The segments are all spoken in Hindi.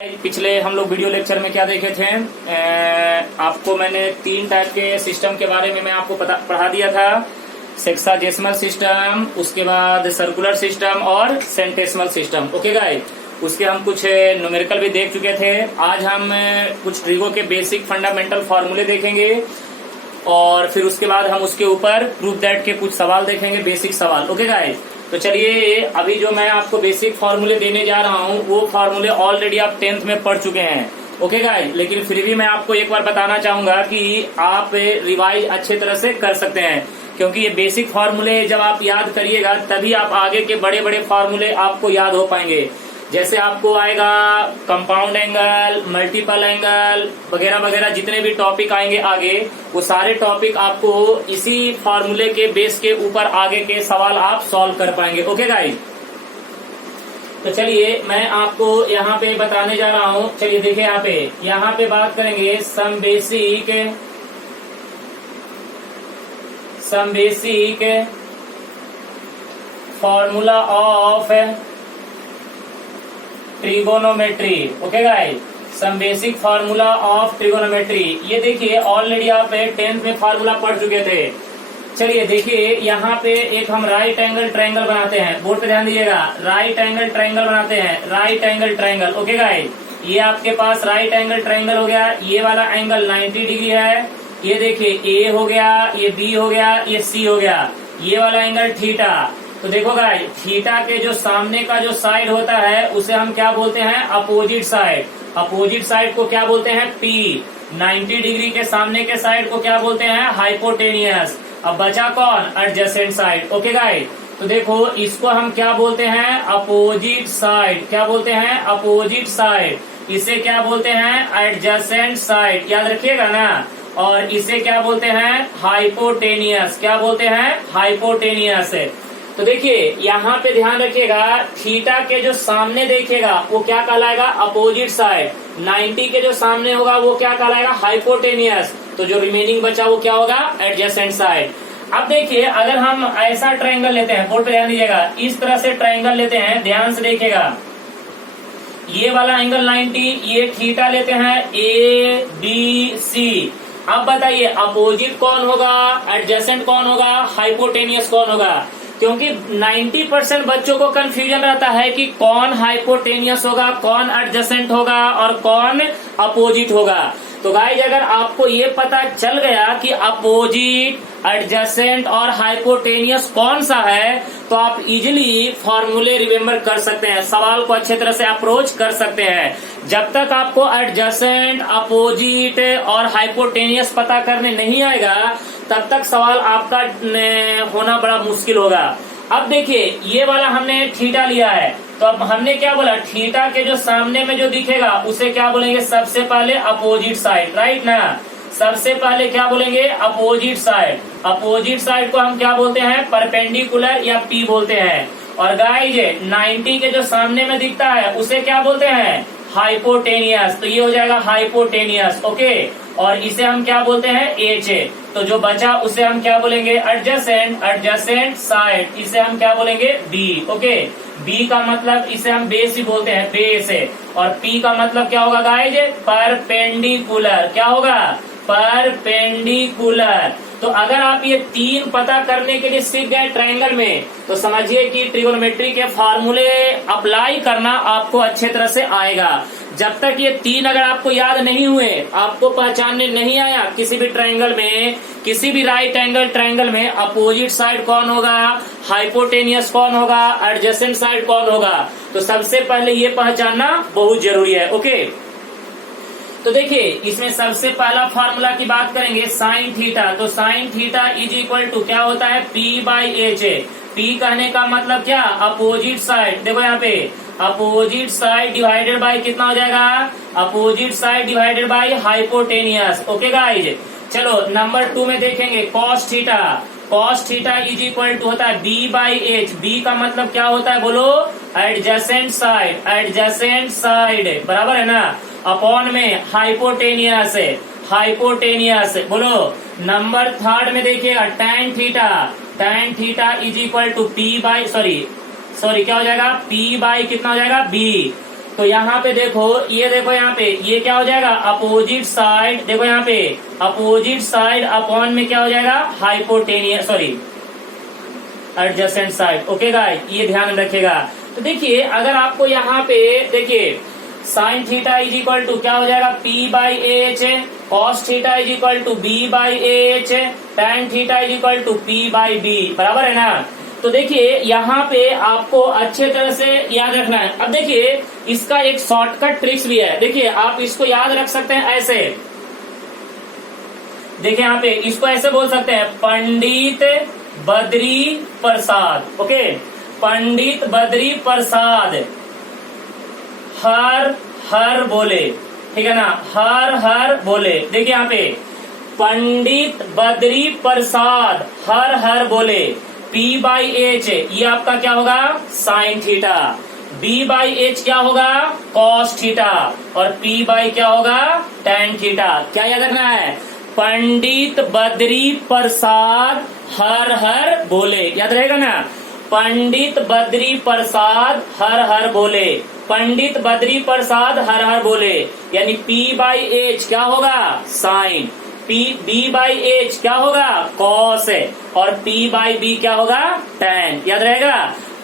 पिछले हम लोग वीडियो लेक्चर में क्या देखे थे, आपको मैंने 3 टाइप के सिस्टम के बारे में मैं आपको पढ़ा दिया था। सेक्साजेसिमल सिस्टम, उसके बाद सर्कुलर सिस्टम और सेंटेसिमल सिस्टम। ओके गाइस, उसके हम कुछ न्यूमेरिकल भी देख चुके थे। आज हम कुछ ट्रिगो के बेसिक फंडामेंटल फॉर्मूले देखेंगे और फिर उसके बाद हम उसके ऊपर प्रूफ दैट के कुछ सवाल देखेंगे, बेसिक सवाल। ओके गाइस, तो चलिए अभी जो मैं आपको बेसिक फॉर्मूले देने जा रहा हूँ वो फॉर्मूले ऑलरेडी आप 10th में पढ़ चुके हैं। ओके गाइस, लेकिन फिर भी मैं आपको एक बार बताना चाहूंगा कि आप रिवाइज अच्छे तरह से कर सकते हैं, क्योंकि ये बेसिक फॉर्मूले जब आप याद करिएगा तभी आप आगे के बड़े बड़े फॉर्मूले आपको याद हो पाएंगे। जैसे आपको आएगा कंपाउंड एंगल, मल्टीपल एंगल वगैरह वगैरह, जितने भी टॉपिक आएंगे आगे, वो सारे टॉपिक आपको इसी फॉर्मूले के बेस के ऊपर आगे के सवाल आप सॉल्व कर पाएंगे। ओके गाइस, तो चलिए मैं आपको यहाँ पे बताने जा रहा हूँ। चलिए देखिए यहाँ पे बात करेंगे some basic formula of trigonometry. Okay guys, some basic formula of trigonometry. ये देखिए ऑलरेडी आप 10th में फार्मूला पढ़ चुके थे। चलिए देखिए यहाँ पे एक हम राइट एंगल ट्रायंगल बनाते हैं। बोर्ड पे ध्यान दीजिएगा, राइट एंगल ट्रायंगल बनाते हैं, right angle triangle. Okay guys, ये आपके पास राइट एंगल ट्रायंगल हो गया। ये वाला एंगल 90 डिग्री है। ये देखिए ए हो गया, ये बी हो गया, ये सी हो गया। ये वाला एंगल थीटा। तो देखो गाइस, थीटा के जो सामने का जो साइड होता है उसे हम क्या बोलते हैं? Opposite side. अपोजिट साइड को क्या बोलते हैं? पी। 90 डिग्री के सामने के साइड को क्या बोलते हैं? हाइपोटेनियस। अब बचा कौन? Adjacent side. ओके गाइस, तो देखो इसको हम क्या बोलते हैं? Opposite side. क्या बोलते हैं? Opposite side. इसे क्या बोलते हैं? Adjacent side. याद रखिएगा ना। और इसे क्या बोलते हैं? हाइपोटेनियस। क्या बोलते हैं? हाइपोटेनियस। तो देखिए यहाँ पे ध्यान रखिएगा, थीटा के जो सामने देखिएगा वो क्या कहलाएगा? Opposite side. 90 के जो सामने होगा वो क्या कहलाएगा? हाइपोटेनियस। तो जो रिमेनिंग बचा वो क्या होगा? Adjacent side. अब देखिए अगर हम ऐसा ट्रायंगल लेते हैं, बोर्ड पे ध्यान दीजिएगा, इस तरह से ट्रायंगल लेते हैं, ध्यान से देखिएगा, ये वाला एंगल 90, ये थीटा लेते हैं ए बी सी। अब बताइए अपोजिट कौन होगा? एडजेसेंट कौन होगा? हाइपोटेनियस कौन होगा? क्योंकि 90% बच्चों को कंफ्यूजन रहता है कि कौन हाइपोटेनियस होगा, कौन एडजेसेंट होगा और कौन अपोजिट होगा। तो गाइज अगर आपको ये पता चल गया कि अपोजिट, एडजेसेंट और हाइपोटेनियस कौन सा है, तो आप इजीली फॉर्मूले रिमेम्बर कर सकते हैं, सवाल को अच्छे तरह से अप्रोच कर सकते हैं। जब तक आपको एडजेसेंट, अपोजिट और हाइपोटेनियस पता करने नहीं आएगा तब तक सवाल आपका होना बड़ा मुश्किल होगा। अब देखिए ये वाला हमने थीटा लिया है, तो अब हमने क्या बोला? थीटा के जो सामने में जो दिखेगा उसे क्या बोलेंगे? सबसे पहले अपोजिट साइड, राइट ना। सबसे पहले क्या बोलेंगे? Opposite side. अपोजिट साइड को हम क्या बोलते हैं? परपेंडिकुलर या पी बोलते हैं। और गाइज 90 के जो सामने में दिखता है उसे क्या बोलते हैं? हाइपोटेनियस। तो ये हो जाएगा हाइपोटेनियस। ओके, और इसे हम क्या बोलते हैं? एच। तो जो बचा उसे हम क्या बोलेंगे? एडजेसेंट। एडजेसेंट साइड, इसे हम क्या बोलेंगे? बी। ओके, बी का मतलब इसे हम बेस ही बोलते हैं, बेस है। और पी का मतलब क्या होगा गाइज? परपेंडिकुलर। क्या होगा? परपेंडिकुलर। तो अगर आप ये 3 पता करने के लिए सीख गए ट्रायंगल में, तो समझिए कि ट्रिगोनोमेट्री के फॉर्मूले अप्लाई करना आपको अच्छे तरह से आएगा। जब तक ये 3 अगर आपको याद नहीं हुए, आपको पहचानने नहीं आया किसी भी ट्रायंगल में, किसी भी राइट एंगल ट्रायंगल में अपोजिट साइड कौन होगा, हाइपोटेनियस कौन होगा, एडजेसेंट साइड कौन होगा, तो सबसे पहले ये पहचानना बहुत जरूरी है। ओके, तो देखिए इसमें सबसे पहला फार्मूला की बात करेंगे साइन थीटा। तो sine theta is equal to क्या होता है? P by H. पी कहने का मतलब क्या? Opposite side. देखो यहाँ पे अपोजिट साइड डिवाइडेड बाय कितना हो जाएगा? Opposite side divided by hypotenuse. Okay guys, चलो नंबर 2 में देखेंगे cos theta. Cos theta is equal to होता है बी बाई एच। बी का मतलब क्या होता है? बोलो, एडजेसेंट साइड। एडजेसेंट साइड बराबर है ना, अपॉन में हाइपोटेनियस। हाइपोटेनियस बोलो। नंबर 3 में देखिएगा tan theta. tan theta is equal to P by sorry क्या हो जाएगा? पी बाई कितना हो जाएगा? बी। तो यहाँ पे देखो, ये देखो यहाँ पे ये क्या हो जाएगा, अपोजिट साइड, देखो यहाँ पे अपोजिट साइड अपॉन में क्या हो जाएगा, hypotenuse, sorry adjacent side. Okay guys, ये ध्यान में रखिएगा। तो देखिए अगर आपको यहाँ पे देखिए sine theta is equal to क्या हो जाएगा, P by H, cos theta is equal to B by H, tan theta is equal to P by B, बराबर है ना। तो देखिए यहाँ पे आपको अच्छे तरह से याद रखना है। अब देखिए इसका एक शॉर्टकट ट्रिक्स भी है, देखिए आप इसको याद रख सकते हैं ऐसे, देखिए यहाँ पे इसको ऐसे बोल सकते हैं, पंडित बद्री प्रसाद। ओके, पंडित बद्री प्रसाद हर हर बोले, ठीक है ना, हर हर बोले। देखिए यहाँ पे पंडित बद्री प्रसाद हर हर बोले, P बाई एच ये आपका क्या होगा, sine theta, B by H क्या होगा, कॉस थीटा, और P बाई क्या होगा, tan थीटा। क्या याद रखना है, पंडित बद्री प्रसाद हर हर बोले, याद रहेगा ना, पंडित बद्री प्रसाद हर हर बोले, पंडित बद्री प्रसाद हर हर बोले, यानी P बाई एच क्या होगा, साइन, B बाई एच क्या होगा, कॉस, और P बाई B क्या होगा, tan। याद रहेगा,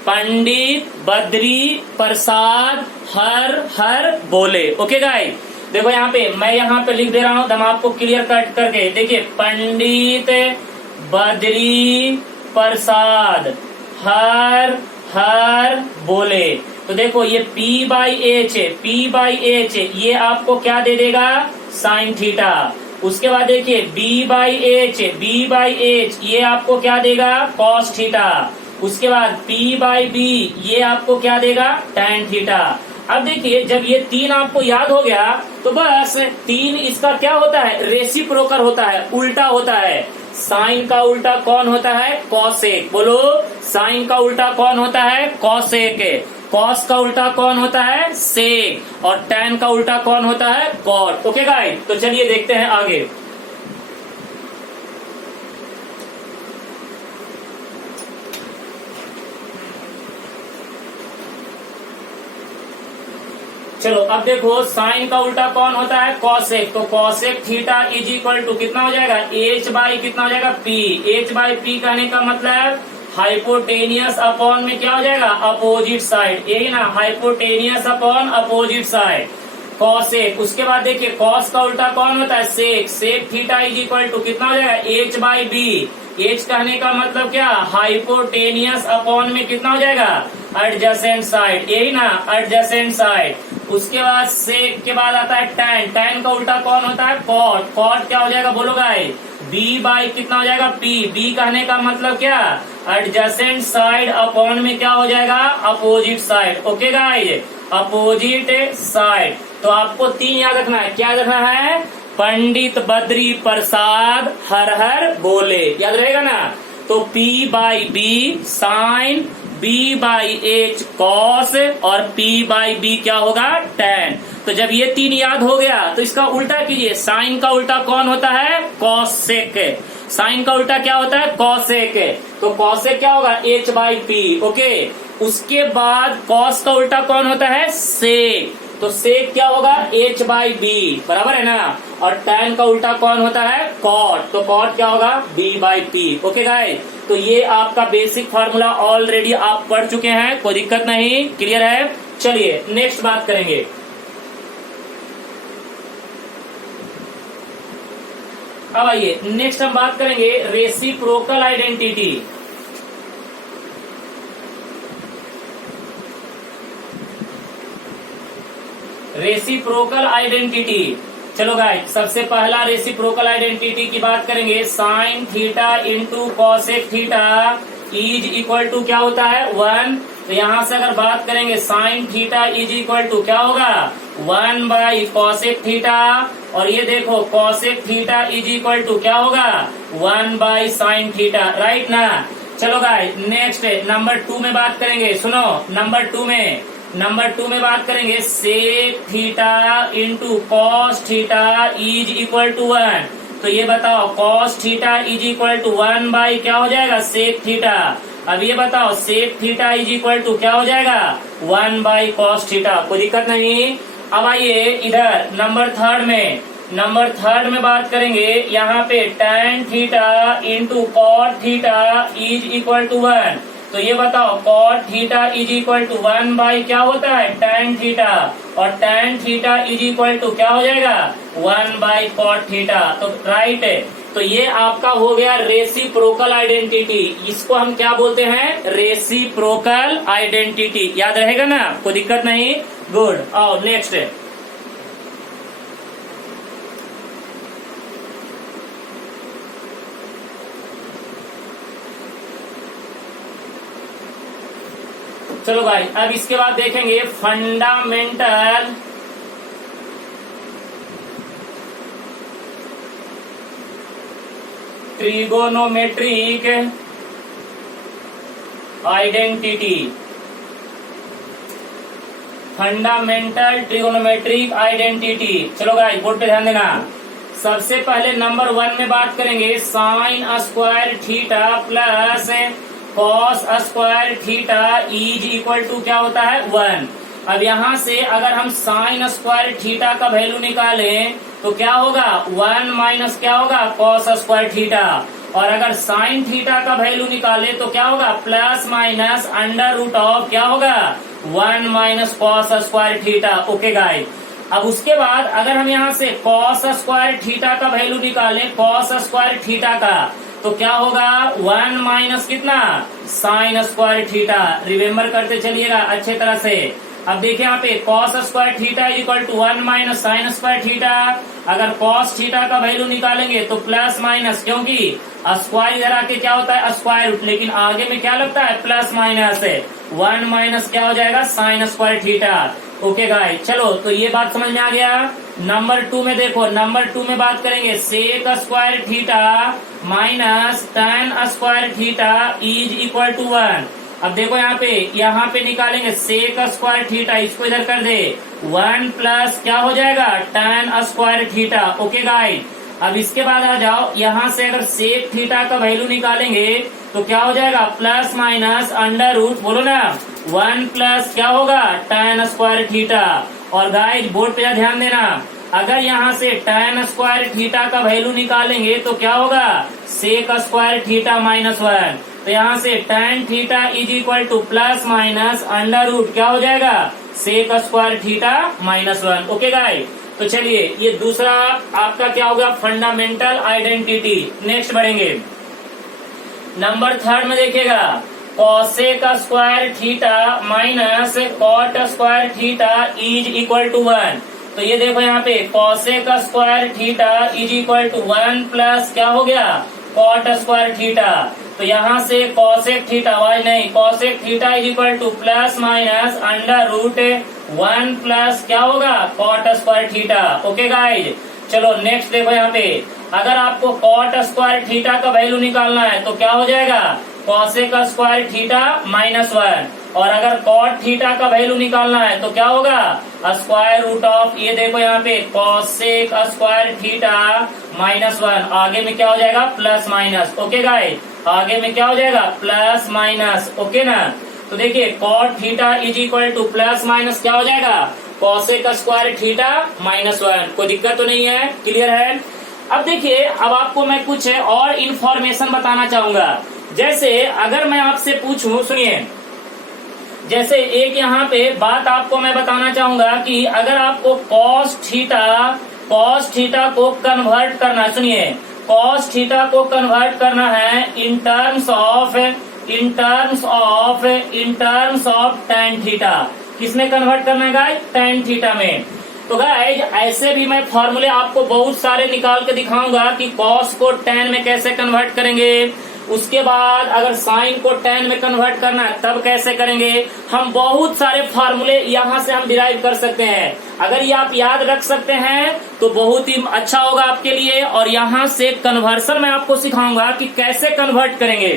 पंडित बद्री प्रसाद हर हर बोले। ओके गाइस, देखो यहाँ पे मैं यहाँ पे लिख दे रहा हूँ, मैं आपको क्लियर कट करके, देखिए पंडित बद्री प्रसाद हर हर बोले। तो देखो ये P बाई एच है, P बाई एच ये आपको क्या दे देगा, साइन थीटा। उसके बाद देखिए B बाई एच ये आपको क्या देगा, कॉस थीटा। उसके बाद P बाई B ये आपको क्या देगा, tan थीटा। अब देखिए जब ये तीन आपको याद हो गया तो बस तीन इसका क्या होता है, रेसिप्रोकल होता है, उल्टा होता है। साइन का उल्टा कौन होता है, कॉसेक। बोलो, साइन का उल्टा कौन होता है, कॉसेक। कॉस का उल्टा कौन होता है, सेक, और tan का उल्टा कौन होता है, कॉट। ओके गाइस, तो चलिए देखते हैं आगे। चलो अब देखो साइन का उल्टा कौन होता है, कॉसेक। तो cosec theta is equal to कितना हो जाएगा, H बाई कितना हो जाएगा, P। H बाई P कहने का मतलब हाइपोटेनियस अपॉन में क्या हो जाएगा, अपोजिट साइड, यही ना, hypotenuse upon opposite side, cosec. उसके बाद देखिए कॉस का उल्टा कौन होता है, sec. Sec theta is equal to कितना हो जाएगा, H बाई B। H कहने का मतलब क्या, हाइपोटेनियस अपॉन में कितना हो जाएगा, एडजेसेंट साइड, यही ना, एडजेसेंट साइड। उसके बाद सेक के बाद आता है tan। tan का उल्टा कौन होता है, कॉट। कॉट क्या हो जाएगा, बोलो गाइस, B बाई कितना हो जाएगा, P। B कहने का मतलब क्या, एडजेसेंट साइड अपॉन में क्या हो जाएगा, opposite side. Okay guys, opposite side. तो आपको तीन याद रखना है, क्या याद रखना है, पंडित बद्री प्रसाद हर हर बोले, याद रहेगा ना। तो P by B sine, B by H cos, और P बाई B क्या होगा, tan। तो जब ये तीन याद हो गया तो इसका उल्टा कीजिए, साइन का उल्टा कौन होता है, कॉसेक। साइन का उल्टा क्या होता है, कॉसेक। तो कॉसेक क्या होगा, H बाई P। ओके, उसके बाद कॉस का उल्टा कौन होता है, सेक। तो सेक क्या होगा, H बाई B, बराबर है ना। और tan का उल्टा कौन होता है, कॉट। तो कॉट क्या होगा, B by P। Okay guys, तो ये आपका बेसिक फार्मूला ऑलरेडी आप पढ़ चुके हैं, कोई दिक्कत नहीं, क्लियर है। चलिए नेक्स्ट बात करेंगे। अब आइए नेक्स्ट हम बात करेंगे रेसिप्रोकल आइडेंटिटी। रेसिप्रोकल आइडेंटिटी, चलो गाइस सबसे पहला रेसिप्रोकल आइडेंटिटी की बात करेंगे, sine theta into cosec theta is equal to क्या होता है, 1। तो यहाँ से अगर बात करेंगे sine theta is equal to क्या होगा, 1 बाई कॉसेक थीटा, और ये देखो cosec theta is equal to क्या होगा, 1 बाई साइन थीटा, राइट ना। चलो गाइस नेक्स्ट नंबर 2 में बात करेंगे, सुनो नंबर 2 में बात करेंगे, sec theta into cos theta is equal to 1। तो ये बताओ cos theta is equal to 1 by क्या हो जाएगा, सेक थीटा। अब ये बताओ sec theta is equal to क्या हो जाएगा 1 बाई कॉस थीटा, कोई दिक्कत नहीं। अब आइए इधर नंबर थर्ड में बात करेंगे। यहाँ पे tan theta into cot theta is equal to 1। तो ये बताओ cot theta is equal to 1 by क्या होता है tan थीटा, और tan theta is equal to क्या हो जाएगा 1 बाई कॉट थीटा। तो राइट है, तो ये आपका हो गया रेसिप्रोकल आइडेंटिटी। इसको हम क्या बोलते हैं रेसिप्रोकल आइडेंटिटी, याद रहेगा ना, कोई दिक्कत नहीं। गुड, आओ नेक्स्ट। चलो भाई, अब इसके बाद देखेंगे fundamental trigonometric identity. Fundamental trigonometric identity. चलो गाइस बोर्ड पे ध्यान देना। सबसे पहले नंबर 1 में बात करेंगे sine square theta plus cos square theta is equal to क्या होता है 1। अब यहाँ से अगर हम साइन स्क्वायर थीटा का वैल्यू निकालें तो क्या होगा 1 माइनस क्या होगा कॉस स्क्वायर थीटा, और अगर साइन थीटा का वैल्यू निकाले तो क्या होगा plus minus under root of क्या होगा 1 minus cos square theta. Okay guys, अब उसके बाद अगर हम यहाँ से कॉस स्क्वायर थीटा का वैल्यू निकालें कॉस स्क्वायर थीटा का, तो क्या होगा 1 माइनस कितना साइन स्क्वायर थीटा। रिमेम्बर करते चलिएगा अच्छे तरह से। अब देखिए यहाँ पे cos square theta is equal to 1 minus sine square theta. अगर कॉस थीटा का वैल्यू निकालेंगे तो प्लस माइनस, क्योंकि स्क्वायर इधर आके क्या होता है स्क्वायर रूट, लेकिन आगे में क्या लगता है प्लस माइनस है। 1 माइनस क्या हो जाएगा sign square theta. Okay guys, चलो तो ये बात समझ में आ गया। नंबर 2 में देखो, नंबर 2 में बात करेंगे sec square theta minus tan square theta is equal to 1। अब देखो यहाँ पे निकालेंगे सेक स्क्वायर थीटा, इसको इधर कर दे 1 प्लस क्या हो जाएगा tan square theta. Okay guys, अब इसके बाद आ जाओ, यहाँ से अगर सेक थीटा का वैल्यू निकालेंगे तो क्या हो जाएगा प्लस माइनस अंडर रूट, बोलो ना 1 प्लस क्या होगा tan स्क्वायर थीटा। और गाइस बोर्ड पे ध्यान देना, अगर यहाँ से tan स्क्वायर थीटा का वैल्यू निकालेंगे तो क्या होगा सेक स्क्वायर थीटा माइनस 1। तो यहाँ से tan theta is equal to plus minus under root क्या हो जाएगा sec square theta minus 1। Okay guys, तो चलिए ये दूसरा आपका क्या होगा फंडामेंटल आइडेंटिटी। नेक्स्ट बढ़ेंगे नंबर 3 में देखिएगा cosec square theta minus cot square theta is equal to 1। तो ये देखो यहाँ पे cosec square theta is equal to 1 plus क्या हो गया कॉट स्क्वायर थीटा। तो यहाँ से कॉसेक थीटा वाई नहीं cosec theta is equal to plus minus under root 1 plus क्या होगा cot square theta. Okay guys, चलो नेक्स्ट देखो यहाँ पे अगर आपको कॉट स्क्वायर थीटा का वैल्यू निकालना है तो क्या हो जाएगा कॉसेक स्क्वायर थीटा माइनस 1, और अगर कॉट थीटा का वैल्यू निकालना है तो क्या होगा स्क्वायर रूट ऑफ, ये देखो यहाँ पे कॉसेक स्क्वायर थीटा माइनस 1, आगे में क्या हो जाएगा प्लस माइनस। ओके गाइस, आगे में क्या हो जाएगा प्लस माइनस। ओके ना, तो देखिए cot theta is equal to plus minus क्या हो जाएगा कॉसेक स्क्वायर थीटा माइनस 1। कोई दिक्कत तो नहीं है, क्लियर है। अब देखिए, अब आपको मैं कुछ और इन्फॉर्मेशन बताना चाहूंगा। जैसे अगर मैं आपसे पूछूं, सुनिए, जैसे एक यहाँ पे बात आपको मैं बताना चाहूंगा कि अगर आपको कॉस थीटा को कन्वर्ट करना, सुनिए कॉस थीटा को कन्वर्ट करना है in terms of tan theta. किसमें कन्वर्ट करना है गाइस tan थीटा में। तो गाइस ऐसे भी मैं फॉर्मूले आपको बहुत सारे निकाल के दिखाऊंगा कि कॉस को tan में कैसे कन्वर्ट करेंगे, उसके बाद अगर साइन को tan में कन्वर्ट करना है तब कैसे करेंगे। हम बहुत सारे फॉर्मूले यहाँ से हम डिराइव कर सकते हैं। अगर ये आप याद रख सकते हैं तो बहुत ही अच्छा होगा आपके लिए। और यहाँ से कन्वर्सन मैं आपको सिखाऊंगा कि कैसे कन्वर्ट करेंगे।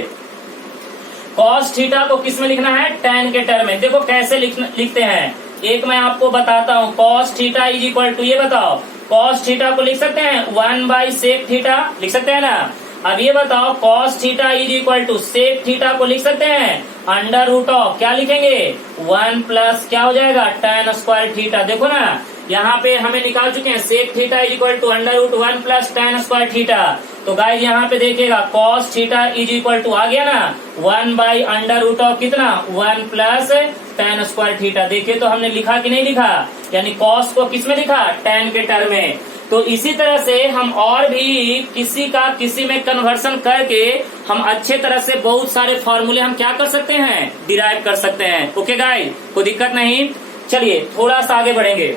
कॉस थीटा को किस में लिखना है tan के टर्म में। देखो कैसे लिखते हैं, एक मैं आपको बताता हूँ। Cos theta is equal to, ये बताओ कॉस थीटा को लिख सकते हैं 1 बाई सेक थीटा, लिख सकते हैं ना। अब ये बताओ cos theta is equal to sec theta को लिख सकते हैं अंडर रूट ऑफ क्या लिखेंगे 1 प्लस क्या हो जाएगा tan स्क्वायर थीटा। देखो ना यहाँ पे हमें निकाल चुके हैं sec theta is equal to under root 1 plus tan square theta. तो गाइस यहाँ पे देखिएगा cos theta is equal to आ गया ना 1 बाई अंडर रूट ऑफ कितना 1 प्लस tan स्क्वायर थीटा। देखिए तो हमने लिखा कि नहीं लिखा, यानी कॉस को किस में लिखा tan के टर्म में। तो इसी तरह से हम और भी किसी में कन्वर्सन करके हम अच्छे तरह से बहुत सारे फॉर्मूले हम क्या कर सकते हैं डिराइव कर सकते हैं। ओके गाइस, कोई दिक्कत नहीं। चलिए थोड़ा सा आगे बढ़ेंगे।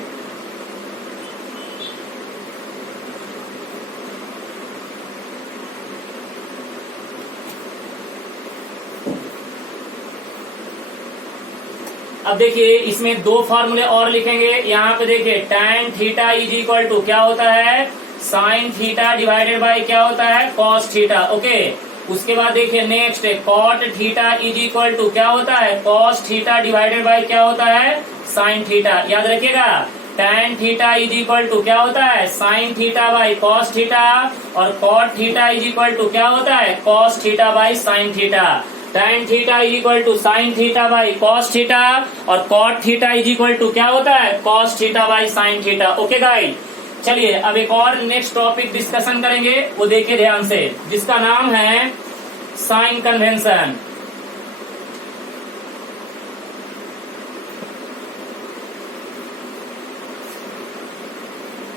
अब देखिए इसमें दो फॉर्मूले और लिखेंगे। यहाँ पे देखिए tan theta is equal to क्या होता है sin थीटा डिवाइडेड बाय क्या होता है cos थीटा। ओके, उसके बाद देखिए next cot theta is equal to क्या होता है cos थीटा डिवाइडेड बाय क्या होता है sin थीटा। याद रखिएगा tan theta is equal to क्या होता है sin theta by cos theta और cot theta is equal to क्या होता है cos theta by sin theta. tan theta is equal to sin theta by cos theta और cot theta is equal to क्या होता है cos theta by sin theta. Okay guys, चलिए अब एक और नेक्स्ट टॉपिक डिस्कशन करेंगे, वो देखिए ध्यान से, जिसका नाम है साइन कन्वेंशन।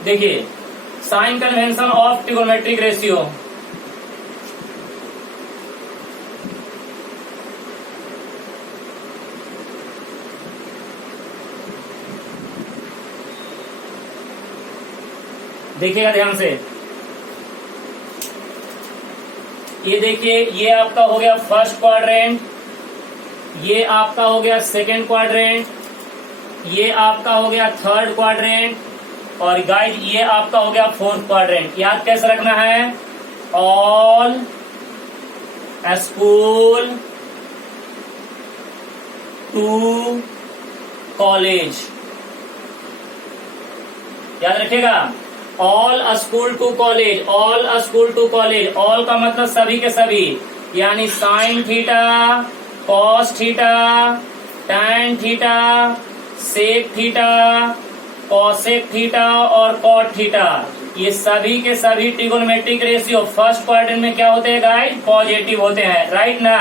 देखिए sign convention of trigonometric ratio. देखिएगा ध्यान से, ये देखिए ये आपका हो गया फर्स्ट क्वाड्रेंट, ये आपका हो गया सेकंड क्वाड्रेंट, ये आपका हो गया थर्ड क्वाड्रेंट और गाइस ये आपका हो गया फोर्थ क्वाड्रेंट। याद कैसे रखना है, ऑल स्कूल टू कॉलेज। याद रखिएगा all school to college, all school to college. All का मतलब सभी के सभी, यानी sine theta, cos theta, tan theta, sec theta, cosec theta और कॉट थीटा, ये सभी के सभी ट्रिगोनोमेट्रिक रेशियो फर्स्ट क्वाड्रेंट में क्या होते हैं गाइस पॉजिटिव होते हैं, राइट ना।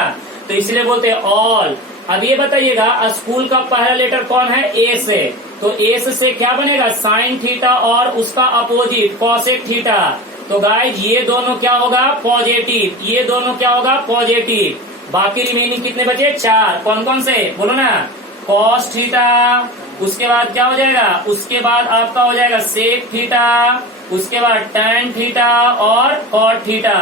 तो इसलिए बोलते हैं ऑल। अब ये बताइएगा स्कूल का पहला लेटर कौन है ए से, तो एस से क्या बनेगा साइन थीटा और उसका अपोजिट कॉसेक थीटा। तो गाइज ये दोनों क्या होगा पॉजिटिव, ये दोनों क्या होगा पॉजिटिव। बाकी रिमेनिंग कितने बचे चार, कौन कौन से बोलो ना, कॉस थीटा, उसके बाद क्या हो जाएगा, उसके बाद आपका हो जाएगा सेक थीटा, उसके बाद tan थीटा और कॉट थीटा।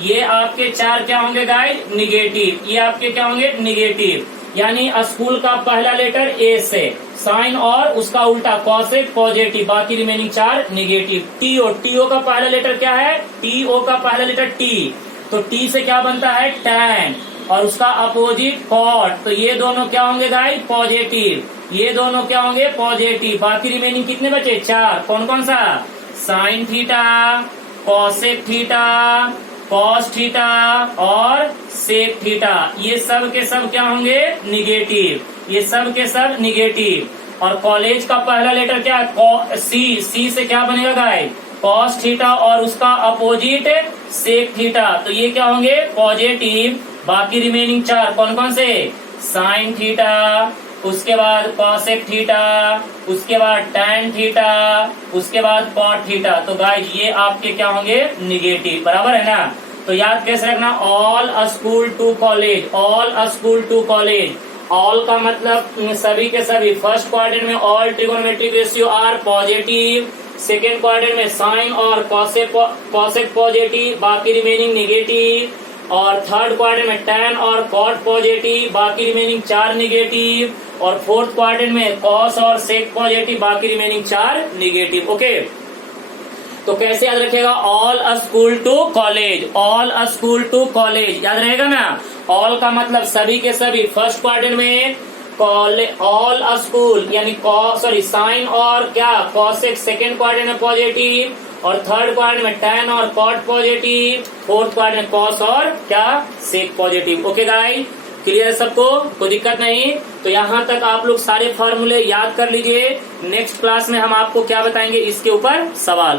ये आपके चार क्या होंगे गाइज निगेटिव, ये आपके क्या होंगे निगेटिव। यानी स्कूल का पहला लेटर ए से, साइन और उसका उल्टा कॉसेक पॉजिटिव, बाकी रिमेनिंग चार निगेटिव। टीओ, टीओ का पहला लेटर क्या है, टीओ का पहला लेटर टी, तो टी से क्या बनता है tan और उसका अपोजिट कॉट, तो ये दोनों क्या होंगे गाइस पॉजिटिव, ये दोनों क्या होंगे पॉजिटिव। बाकी रिमेनिंग कितने बचे चार, कौन कौन सा, sine theta, cosec theta, cos theta और सेक थीटा, ये सब के सब क्या होंगे निगेटिव, ये सब के सब निगेटिव। और कॉलेज का पहला लेटर क्या है सी, सी से क्या बनेगा गाइस कॉस थीटा और उसका अपोजिट सेक थीटा, तो ये क्या होंगे पॉजिटिव। बाकी रिमेनिंग चार कौन कौन से, साइन थीटा, उसके बाद कॉसेक थीटा, उसके बाद tan थीटा, उसके बाद कॉट थीटा, तो गाइस ये आपके क्या होंगे निगेटिव, बराबर है ना। तो याद कैसे रखना, all school to college, all school to college. All का मतलब सभी के सभी, फर्स्ट क्वाड्रेंट में all trigonometric ratio are positive, second quadrant में साइन और कॉसेक पॉजिटिव, बाकी रिमेनिंग निगेटिव, और थर्ड क्वाड्रेंट में tan और कॉट पॉजिटिव, बाकी रिमेनिंग चार निगेटिव, और फोर्थ क्वाड्रेंट में कॉस और सेक पॉजिटिव, बाकी रिमेनिंग चार निगेटिव। ओके, तो कैसे याद रखिएगा, all school to college, all school to college, याद रहेगा ना। ऑल का मतलब सभी के सभी, फर्स्ट क्वाड्रेंट में ऑल स्कूल यानी साइन और क्या कॉसेक सेकेंड क्वाड्रेंट में पॉजिटिव, और थर्ड क्वाड्रेंट में tan और cot पॉजिटिव, फोर्थ क्वाड्रेंट में cos और क्या sec positive. Okay guys, clear है सबको, कोई दिक्कत नहीं। तो यहाँ तक आप लोग सारे फॉर्मूले याद कर लीजिए। नेक्स्ट क्लास में हम आपको क्या बताएंगे इसके ऊपर सवाल।